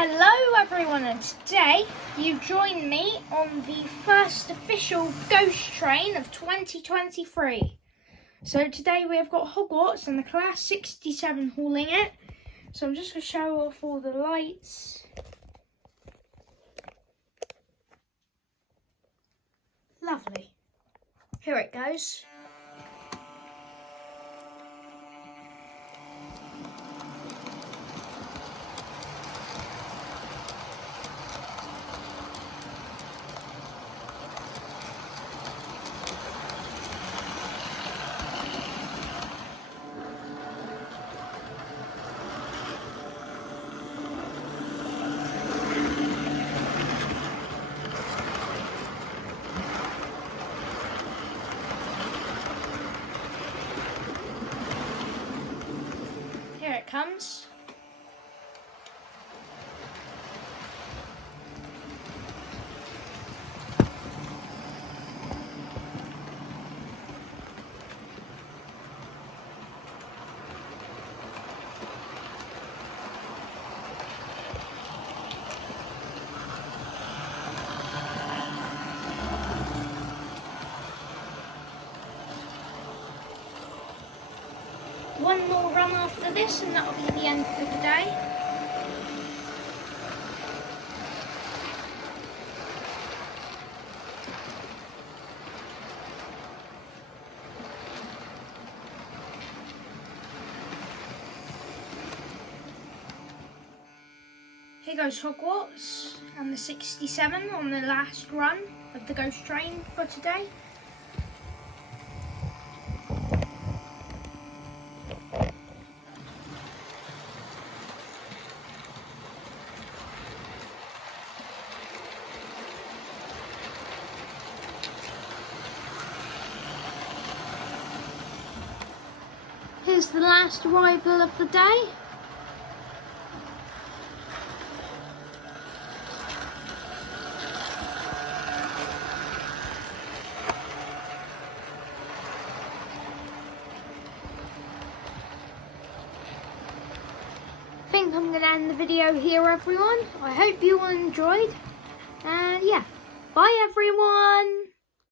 Hello everyone, and today you join me on the first official Ghost Train of 2023. So today we have got Hogwarts and the Class 67 hauling it. So I'm just going to show off all the lights. Lovely. Here it goes. Here it comes. One more run after this and that'll be the end for the day. Here goes Hogwarts and the 67 on the last run of the Ghost Train for today. Here's the last arrival of the day. I think I'm going to end the video here, everyone. I hope you all enjoyed. And yeah, bye everyone.